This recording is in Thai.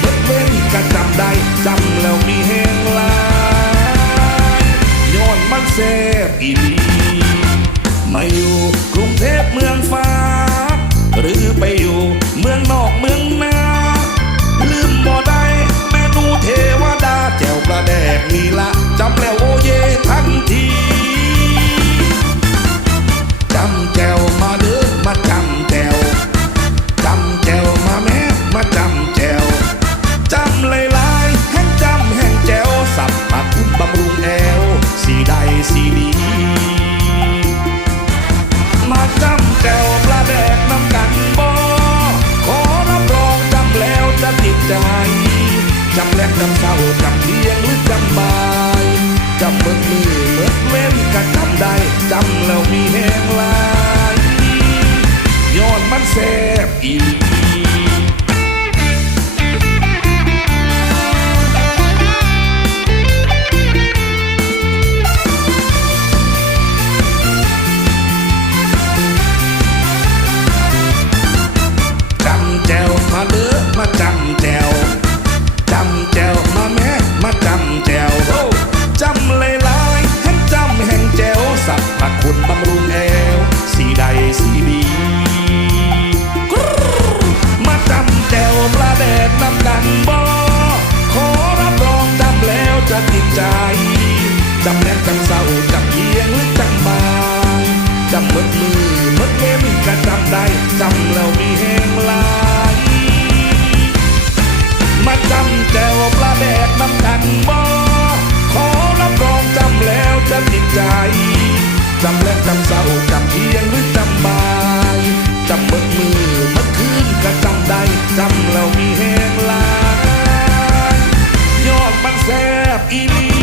เบิดเว้นก็จำได้จำแล้วมีแหงลายย้อนมันเซฟอีลีมาอยู่กรุงเทพเมืองฟ้า หรือไปอยู่เมืองนอกเมืองนาลืมบ่ได้เมนูเทวดาแจ่วกระแดกนีละจำแล้ว จำเจ้าจำ สัพพคุณบำรุงแอวสีใดสีดีมาจำแจวปลาแดดน้ำกันบ่ขอรับรองจำแล้วจะติดใจจำแน่จำเศร้าจำเยียงหรือจำบางจำมื่อมือมื่อเล่นก็จำได้จำแล้วมีแหงลายมาจำแจวปลาแดดน้ำกันบ่ขอรับรองจำแล้วจะติดใจ จำแรงจำเศร้าจำเอียงหรือจำบายจำเบิกมือเมื่อคืนก็จำได้จำเรามีแหงลายยอดมันแสบอีลี